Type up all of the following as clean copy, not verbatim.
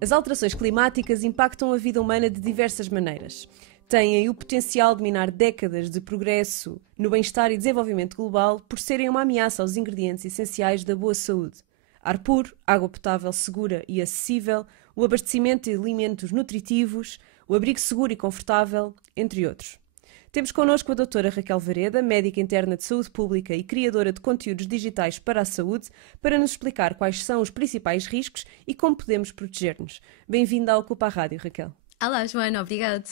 As alterações climáticas impactam a vida humana de diversas maneiras. Têm o potencial de minar décadas de progresso no bem-estar e desenvolvimento global por serem uma ameaça aos ingredientes essenciais da boa saúde. Ar puro, água potável segura e acessível, o abastecimento de alimentos nutritivos, o abrigo seguro e confortável, entre outros. Temos connosco a doutora Raquel Vareda, médica interna de saúde pública e criadora de conteúdos digitais para a saúde, para nos explicar quais são os principais riscos e como podemos proteger-nos. Bem-vinda ao Ocupa a Rádio, Raquel. Olá, Joana, obrigado.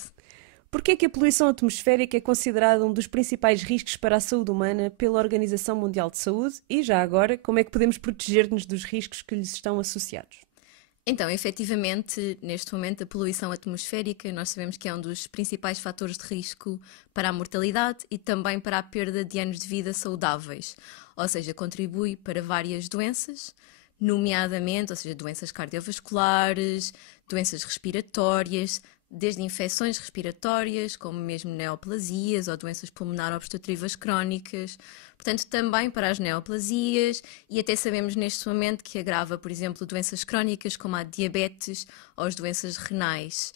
Por que é que a poluição atmosférica é considerada um dos principais riscos para a saúde humana pela Organização Mundial de Saúde e, já agora, como é que podemos proteger-nos dos riscos que lhes estão associados? Então, efetivamente, neste momento, a poluição atmosférica, nós sabemos que é um dos principais fatores de risco para a mortalidade e também para a perda de anos de vida saudáveis. Ou seja, contribui para várias doenças, nomeadamente, ou seja, doenças cardiovasculares, doenças respiratórias, desde infecções respiratórias, como mesmo neoplasias ou doenças pulmonar obstrutivas crónicas, portanto também para as neoplasias, e até sabemos neste momento que agrava, por exemplo, doenças crónicas como a diabetes ou as doenças renais.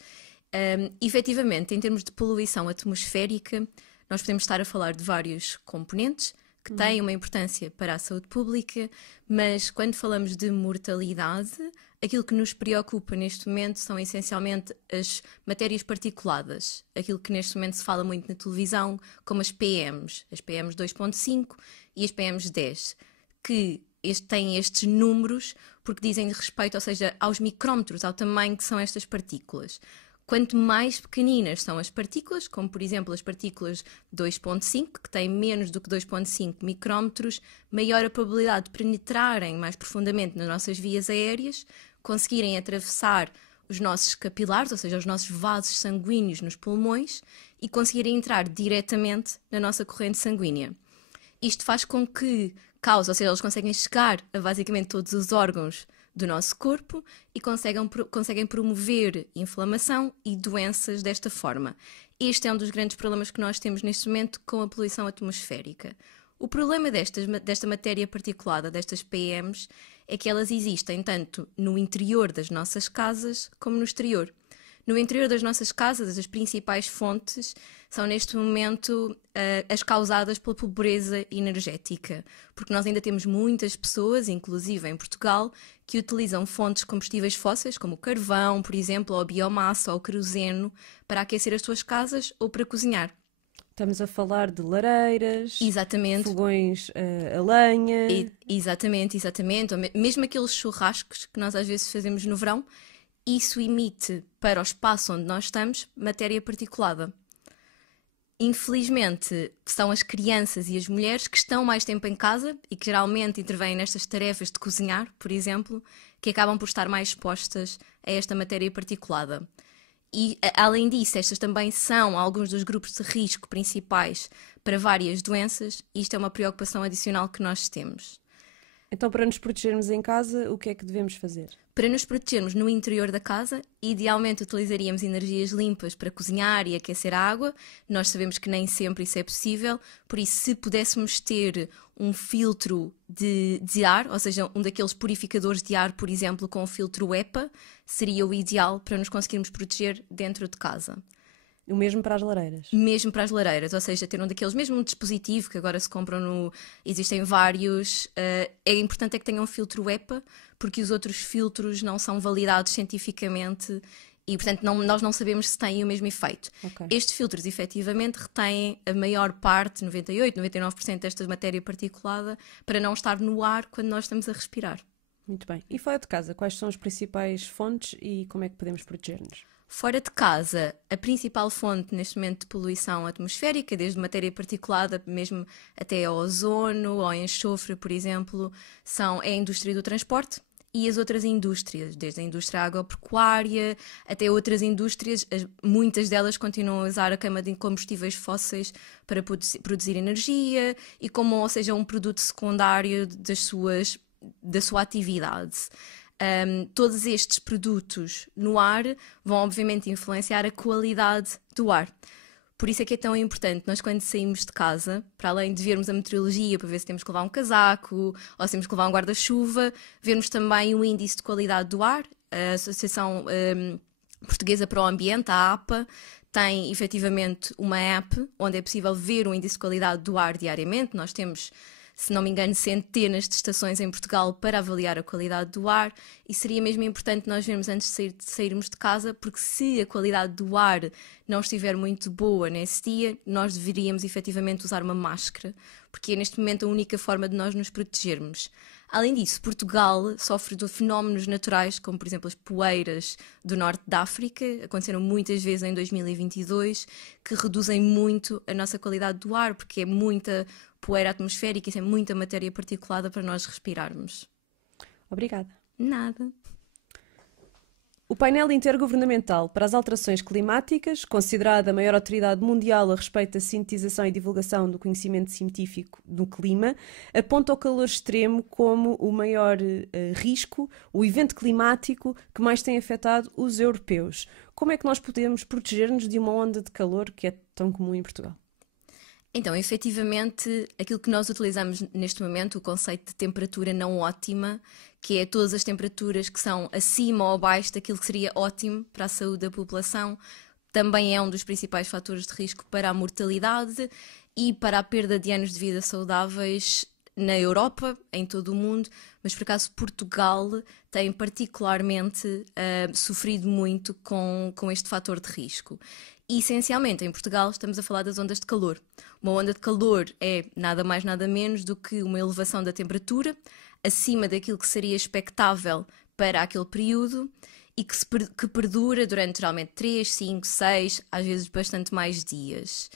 Efetivamente, em termos de poluição atmosférica, nós podemos estar a falar de vários componentes que têm uma importância para a saúde pública, mas quando falamos de mortalidade, aquilo que nos preocupa neste momento são essencialmente as matérias particuladas, aquilo que neste momento se fala muito na televisão, como as PMs 2.5 e as PMs 10, que têm estes números porque dizem respeito, ou seja, aos micrómetros, ao tamanho que são estas partículas. Quanto mais pequeninas são as partículas, como por exemplo as partículas 2.5, que têm menos do que 2.5 micrómetros, maior a probabilidade de penetrarem mais profundamente nas nossas vias aéreas, conseguirem atravessar os nossos capilares, ou seja, os nossos vasos sanguíneos nos pulmões, e conseguirem entrar diretamente na nossa corrente sanguínea. Isto faz com que cause, ou seja, eles conseguem chegar a basicamente todos os órgãos do nosso corpo e conseguem promover inflamação e doenças desta forma. Este é um dos grandes problemas que nós temos neste momento com a poluição atmosférica. O problema desta matéria particulada, destas PMs, é que elas existem tanto no interior das nossas casas como no exterior. No interior das nossas casas, as principais fontes são neste momento as causadas pela pobreza energética, porque nós ainda temos muitas pessoas, inclusive em Portugal, que utilizam fontes de combustíveis fósseis, como o carvão, por exemplo, ou a biomassa ou o queroseno, para aquecer as suas casas ou para cozinhar. Estamos a falar de lareiras, exatamente, fogões a lenha... Exatamente. Ou mesmo aqueles churrascos que nós às vezes fazemos no verão, isso emite para o espaço onde nós estamos matéria particulada. Infelizmente, são as crianças e as mulheres que estão mais tempo em casa e que geralmente intervêm nestas tarefas de cozinhar, por exemplo, que acabam por estar mais expostas a esta matéria particulada. E, além disso, estas também são alguns dos grupos de risco principais para várias doenças, e isto é uma preocupação adicional que nós temos. Então, para nos protegermos em casa, o que é que devemos fazer? Para nos protegermos no interior da casa, idealmente utilizaríamos energias limpas para cozinhar e aquecer a água. Nós sabemos que nem sempre isso é possível, por isso, se pudéssemos ter um filtro de ar, ou seja, um daqueles purificadores de ar, por exemplo, com o filtro HEPA, seria o ideal para nos conseguirmos proteger dentro de casa. O mesmo para as lareiras? Mesmo para as lareiras, ou seja, ter um daqueles, mesmo um dispositivo que agora se compram existem vários, é importante é que tenham um filtro HEPA, porque os outros filtros não são validados cientificamente e, portanto, nós não sabemos se têm o mesmo efeito. Okay. Estes filtros, efetivamente, retêm a maior parte, 98%, 99% desta matéria particulada, para não estar no ar quando nós estamos a respirar. Muito bem. E fora de casa, quais são as principais fontes e como é que podemos proteger-nos? Fora de casa, a principal fonte neste momento de poluição atmosférica, desde matéria particulada, mesmo até ao ozono ou enxofre, por exemplo, é a indústria do transporte e as outras indústrias, desde a indústria agropecuária até outras indústrias. Muitas delas continuam a usar a queima de combustíveis fósseis para produzir energia e como, ou seja, um produto secundário da sua atividade. Todos estes produtos no ar vão obviamente influenciar a qualidade do ar. Por isso é que é tão importante nós, quando saímos de casa, para além de vermos a meteorologia para ver se temos que levar um casaco ou se temos que levar um guarda-chuva, vermos também o índice de qualidade do ar. A Associação Portuguesa para o Ambiente, a APA, tem efetivamente uma app onde é possível ver o índice de qualidade do ar diariamente. Nós temos, se não me engano, centenas de estações em Portugal para avaliar a qualidade do ar, e seria mesmo importante nós vermos antes de sairmos de casa, porque se a qualidade do ar não estiver muito boa nesse dia, nós deveríamos efetivamente usar uma máscara, porque é neste momento a única forma de nós nos protegermos. Além disso, Portugal sofre de fenómenos naturais, como por exemplo as poeiras do norte da África, aconteceram muitas vezes em 2022, que reduzem muito a nossa qualidade do ar, porque é muita poeira atmosférica, isso é muita matéria particulada para nós respirarmos. Obrigada. Nada. O painel intergovernamental para as alterações climáticas, considerada a maior autoridade mundial a respeito da sintetização e divulgação do conhecimento científico do clima, aponta o calor extremo como o maior risco, o evento climático que mais tem afetado os europeus. Como é que nós podemos proteger-nos de uma onda de calor que é tão comum em Portugal? Então, efetivamente, aquilo que nós utilizamos neste momento, o conceito de temperatura não ótima, que é todas as temperaturas que são acima ou abaixo daquilo que seria ótimo para a saúde da população, também é um dos principais fatores de risco para a mortalidade e para a perda de anos de vida saudáveis na Europa, em todo o mundo, mas por acaso Portugal tem particularmente sofrido muito com este fator de risco. E, essencialmente, em Portugal estamos a falar das ondas de calor. Uma onda de calor é nada mais nada menos do que uma elevação da temperatura acima daquilo que seria expectável para aquele período e que perdura durante geralmente 3, 5, 6, às vezes bastante mais dias.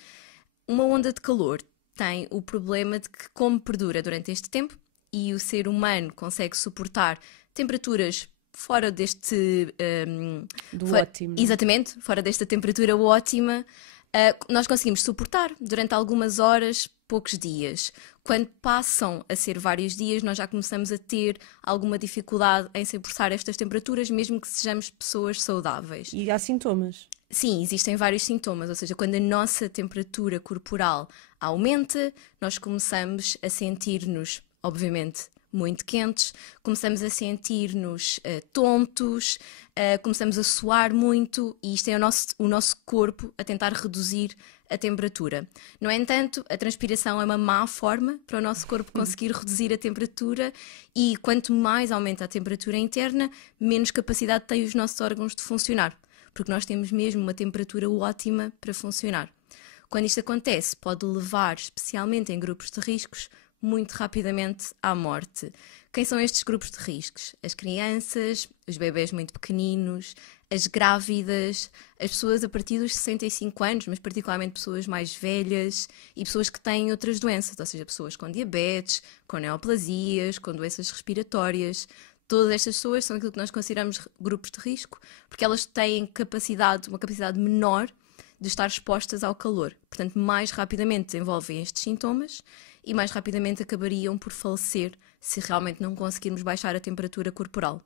Uma onda de calor tem o problema de que, como perdura durante este tempo e o ser humano consegue suportar temperaturas fora deste... ótimo. Exatamente, fora desta temperatura ótima, nós conseguimos suportar durante algumas horas, poucos dias. Quando passam a ser vários dias, nós já começamos a ter alguma dificuldade em suportar estas temperaturas, mesmo que sejamos pessoas saudáveis. E há sintomas? Sim, existem vários sintomas, ou seja, quando a nossa temperatura corporal aumenta, nós começamos a sentir-nos, obviamente, muito quentes, começamos a sentir-nos tontos, começamos a suar muito, e isto é o nosso corpo a tentar reduzir a temperatura. No entanto, a transpiração é uma má forma para o nosso corpo conseguir reduzir a temperatura, e quanto mais aumenta a temperatura interna, menos capacidade têm os nossos órgãos de funcionar, porque nós temos mesmo uma temperatura ótima para funcionar. Quando isto acontece, pode levar, especialmente em grupos de riscos, muito rapidamente à morte. Quem são estes grupos de riscos? As crianças, os bebés muito pequeninos, as grávidas, as pessoas a partir dos 65 anos, mas particularmente pessoas mais velhas e pessoas que têm outras doenças, ou seja, pessoas com diabetes, com neoplasias, com doenças respiratórias. Todas estas pessoas são aquilo que nós consideramos grupos de risco, porque elas têm uma capacidade menor de estar expostas ao calor. Portanto, mais rapidamente desenvolvem estes sintomas e mais rapidamente acabariam por falecer se realmente não conseguirmos baixar a temperatura corporal.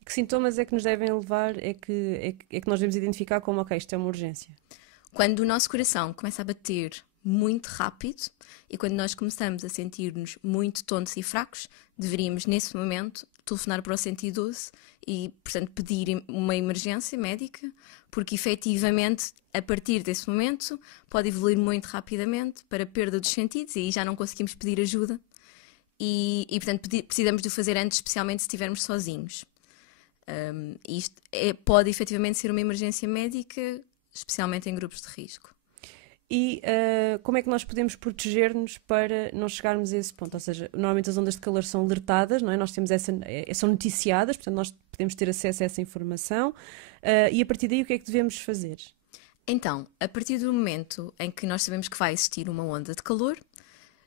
E que sintomas é que nos devem levar, é que nós devemos identificar como, ok, isto é uma urgência? Quando o nosso coração começa a bater muito rápido e quando nós começamos a sentir-nos muito tontos e fracos, deveríamos, nesse momento, telefonar para o 112 e, portanto, pedir uma emergência médica, porque, efetivamente, a partir desse momento, pode evoluir muito rapidamente para a perda dos sentidos e aí já não conseguimos pedir ajuda e portanto, precisamos de o fazer antes, especialmente se estivermos sozinhos. Isto pode, efetivamente, ser uma emergência médica, especialmente em grupos de risco. E como é que nós podemos proteger-nos para não chegarmos a esse ponto? Ou seja, normalmente as ondas de calor são alertadas, não é? Nós temos são noticiadas, portanto nós podemos ter acesso a essa informação. E a partir daí o que é que devemos fazer? Então, a partir do momento em que nós sabemos que vai existir uma onda de calor,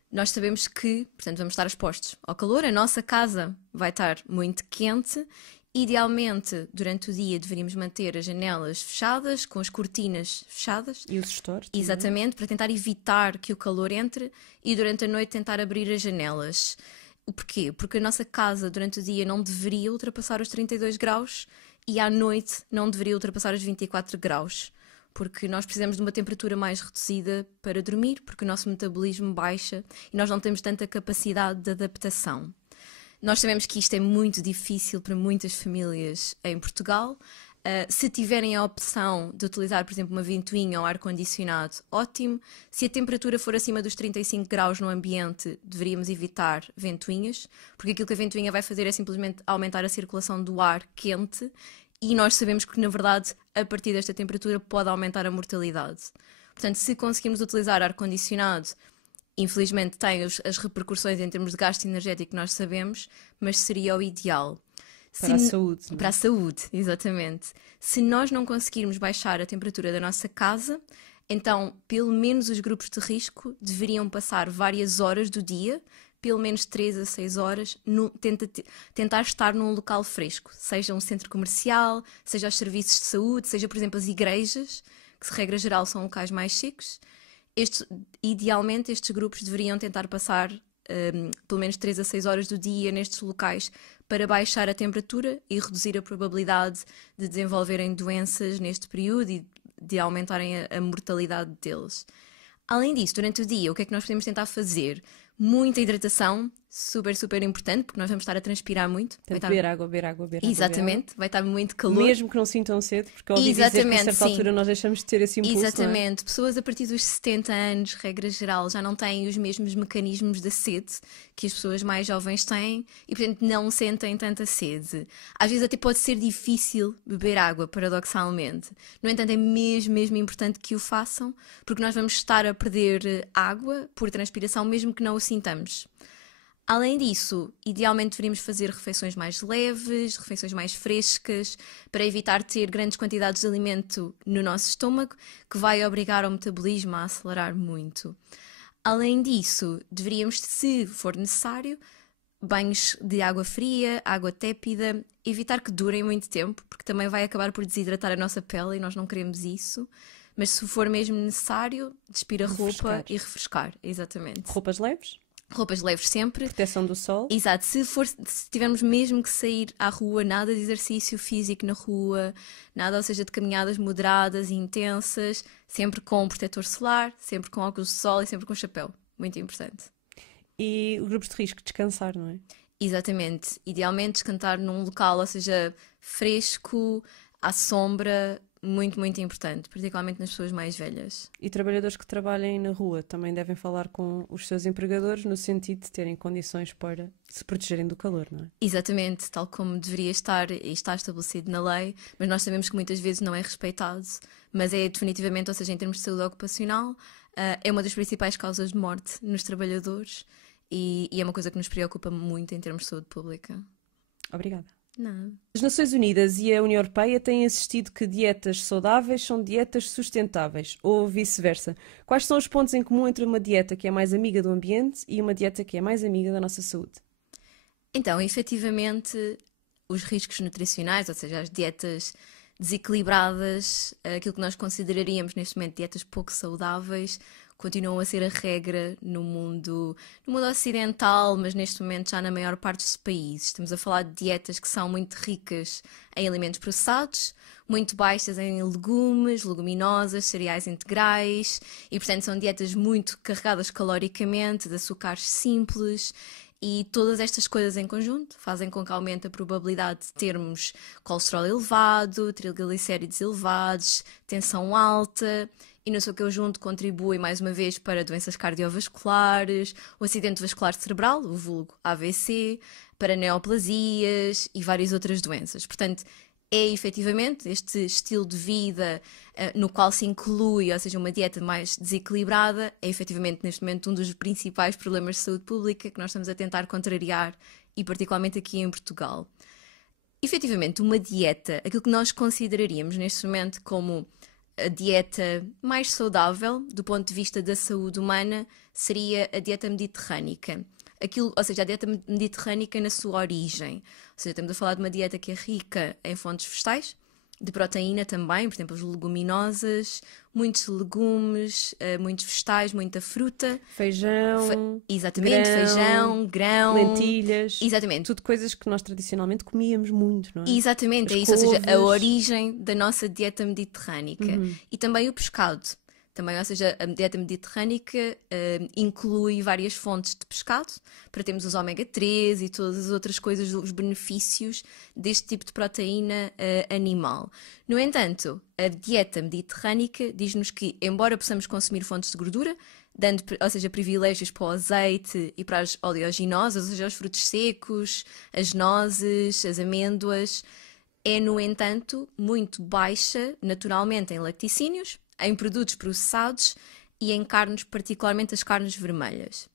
nós sabemos que, portanto, vamos estar expostos ao calor, a nossa casa vai estar muito quente. Idealmente, durante o dia, deveríamos manter as janelas fechadas, com as cortinas fechadas. E os stores? Exatamente, para tentar evitar que o calor entre e durante a noite tentar abrir as janelas. O porquê? Porque a nossa casa, durante o dia, não deveria ultrapassar os 32 graus e à noite não deveria ultrapassar os 24 graus. porque nós precisamos de uma temperatura mais reduzida para dormir, porque o nosso metabolismo baixa e nós não temos tanta capacidade de adaptação. Nós sabemos que isto é muito difícil para muitas famílias em Portugal. Se tiverem a opção de utilizar, por exemplo, uma ventoinha ou ar-condicionado, ótimo. Se a temperatura for acima dos 35 graus no ambiente, deveríamos evitar ventoinhas, porque aquilo que a ventoinha vai fazer é simplesmente aumentar a circulação do ar quente e nós sabemos que, na verdade, a partir desta temperatura pode aumentar a mortalidade. Portanto, se conseguirmos utilizar ar-condicionado, infelizmente tem as repercussões em termos de gasto energético que nós sabemos, mas seria o ideal. Para a saúde. Não é? Para a saúde, exatamente. Se nós não conseguirmos baixar a temperatura da nossa casa, então pelo menos os grupos de risco deveriam passar várias horas do dia, pelo menos 3 a 6 horas, tentar estar num local fresco, seja um centro comercial, seja os serviços de saúde, seja, por exemplo, as igrejas, que de regra geral são locais mais secos. Idealmente estes grupos deveriam tentar passar pelo menos 3 a 6 horas do dia nestes locais para baixar a temperatura e reduzir a probabilidade de desenvolverem doenças neste período e de aumentarem a mortalidade deles. Além disso, durante o dia, o que é que nós podemos tentar fazer? Muita hidratação, super, super importante, porque nós vamos estar a transpirar muito. Beber água. Exatamente, vai estar muito calor. Mesmo que não sintam sede, porque ouvi dizer que a certa altura nós deixamos de ter esse impulso. Exatamente, não é? Pessoas a partir dos 70 anos, regra geral, já não têm os mesmos mecanismos da sede que as pessoas mais jovens têm e, portanto, não sentem tanta sede. Às vezes até pode ser difícil beber água, paradoxalmente. No entanto, é mesmo importante que o façam, porque nós vamos estar a perder água por transpiração, mesmo que não o sintamos. Além disso, idealmente deveríamos fazer refeições mais leves, refeições mais frescas, para evitar ter grandes quantidades de alimento no nosso estômago, que vai obrigar o metabolismo a acelerar muito. Além disso, deveríamos, se for necessário, banhos de água fria, água tépida, evitar que durem muito tempo, porque também vai acabar por desidratar a nossa pele e nós não queremos isso. Mas se for mesmo necessário, despir a roupa e refrescar, exatamente. Roupas leves? Roupas leves sempre. Proteção do sol. Exato. Se tivermos mesmo que sair à rua, nada de exercício físico na rua, nada, ou seja, de caminhadas moderadas e intensas, sempre com protetor solar, sempre com óculos de sol e sempre com chapéu. Muito importante. E os grupos de risco, descansar, não é? Exatamente. Idealmente descansar num local, ou seja, fresco, à sombra. Muito importante, particularmente nas pessoas mais velhas. E trabalhadores que trabalhem na rua também devem falar com os seus empregadores no sentido de terem condições para se protegerem do calor, não é? Exatamente, tal como deveria estar e está estabelecido na lei, mas nós sabemos que muitas vezes não é respeitado, mas é definitivamente, ou seja, em termos de saúde ocupacional, é uma das principais causas de morte nos trabalhadores e é uma coisa que nos preocupa muito em termos de saúde pública. Obrigada. Não. As Nações Unidas e a União Europeia têm insistido que dietas saudáveis são dietas sustentáveis, ou vice-versa. Quais são os pontos em comum entre uma dieta que é mais amiga do ambiente e uma dieta que é mais amiga da nossa saúde? Então, efetivamente, os riscos nutricionais, ou seja, as dietas desequilibradas, aquilo que nós consideraríamos neste momento dietas pouco saudáveis, continuam a ser a regra no mundo ocidental, mas neste momento já na maior parte dos países. Estamos a falar de dietas que são muito ricas em alimentos processados, muito baixas em legumes, leguminosas, cereais integrais e, portanto, são dietas muito carregadas caloricamente, de açúcares simples. E todas estas coisas em conjunto fazem com que aumente a probabilidade de termos colesterol elevado, triglicéridos elevados, tensão alta e no seu conjunto contribui mais uma vez para doenças cardiovasculares, o acidente vascular cerebral, o vulgo AVC, para neoplasias e várias outras doenças. Portanto, é efetivamente este estilo de vida no qual se inclui, ou seja, uma dieta mais desequilibrada, é efetivamente neste momento um dos principais problemas de saúde pública que nós estamos a tentar contrariar e particularmente aqui em Portugal. Efetivamente, uma dieta, aquilo que nós consideraríamos neste momento como a dieta mais saudável do ponto de vista da saúde humana seria a dieta mediterrânica. Ou seja, a dieta mediterrânica na sua origem. Ou seja, estamos a falar de uma dieta que é rica em fontes vegetais, de proteína também, por exemplo, as leguminosas, muitos legumes, muitos vegetais, muita fruta. Feijão, Exatamente, feijão, grão. lentilhas. Exatamente. Tudo coisas que nós tradicionalmente comíamos muito, não é? Exatamente, As é isso, ou seja, a couves. origem da nossa dieta mediterrânica. E também o pescado. Também, ou seja, a dieta mediterrânica inclui várias fontes de pescado, para termos os ômega 3 e todas as outras coisas, os benefícios deste tipo de proteína animal. No entanto, a dieta mediterrânica diz-nos que, embora possamos consumir fontes de gordura, dando, ou seja, privilégios para o azeite e para as oleaginosas, ou seja, os frutos secos, as nozes, as amêndoas, é, no entanto, muito baixa, naturalmente, em laticínios, em produtos processados e em carnes, particularmente as carnes vermelhas.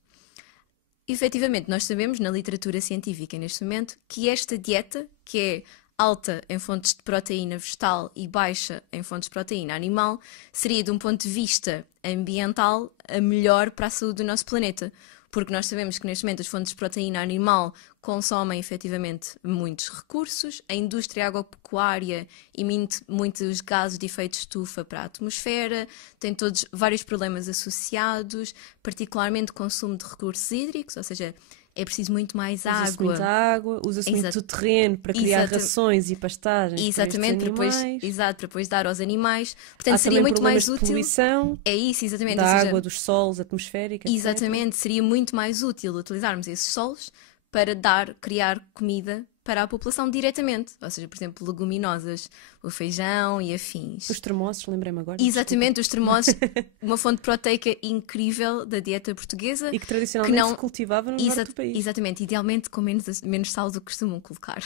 Efetivamente, nós sabemos, na literatura científica neste momento, que esta dieta, que é alta em fontes de proteína vegetal e baixa em fontes de proteína animal, seria, de um ponto de vista ambiental, a melhor para a saúde do nosso planeta. Porque nós sabemos que neste momento as fontes de proteína animal consomem efetivamente muitos recursos, a indústria agropecuária emite muitos gases de efeito de estufa para a atmosfera, tem todos vários problemas associados, particularmente consumo de recursos hídricos, ou seja, é preciso muito mais Usa-se água. muita água, usa-se muito terreno para criar rações e pastagens Exatamente, para estes animais. para depois dar aos animais. Portanto, Há seria muito mais de útil. Poluição, é isso, exatamente. Da ou seja, água, dos solos, atmosférica, exatamente, seria muito mais útil utilizarmos esses solos para criar comida para a população diretamente. Ou seja, por exemplo, leguminosas, o feijão e afins. Os termossos, lembrei-me agora. Exatamente, os termossos, uma fonte proteica incrível da dieta portuguesa. E que tradicionalmente se cultivava no norte do país. Exatamente, idealmente com menos sal do que costumam colocar.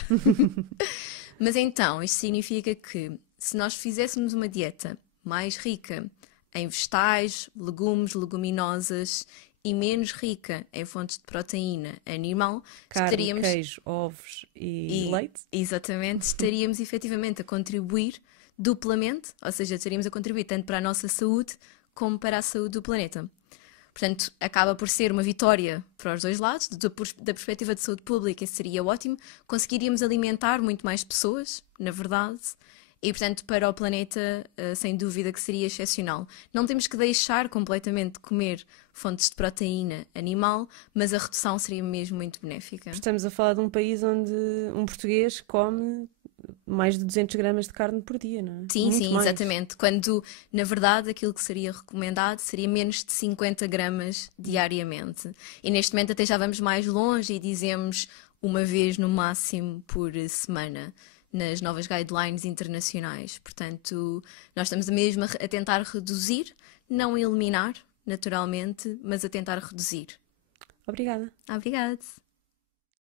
Mas então, isto significa que se nós fizéssemos uma dieta mais rica em vegetais, legumes, leguminosas e menos rica em fontes de proteína animal, carne, queijo, ovos e leite. Exatamente, estaríamos efetivamente a contribuir duplamente, ou seja, estaríamos a contribuir tanto para a nossa saúde como para a saúde do planeta. Portanto, acaba por ser uma vitória para os dois lados. Da perspectiva de saúde pública, seria ótimo. Conseguiríamos alimentar muito mais pessoas, na verdade. E, portanto, para o planeta, sem dúvida que seria excepcional. Não temos que deixar completamente de comer fontes de proteína animal, mas a redução seria mesmo muito benéfica. Estamos a falar de um país onde um português come mais de 200 gramas de carne por dia, não é? Sim, muito sim, mais. Exatamente. Quando, na verdade, aquilo que seria recomendado seria menos de 50 gramas diariamente. E neste momento até já vamos mais longe e dizemos uma vez no máximo por semana, nas novas guidelines internacionais. Portanto, nós estamos mesmo a tentar reduzir, não eliminar, naturalmente, mas a tentar reduzir. Obrigada. Obrigada.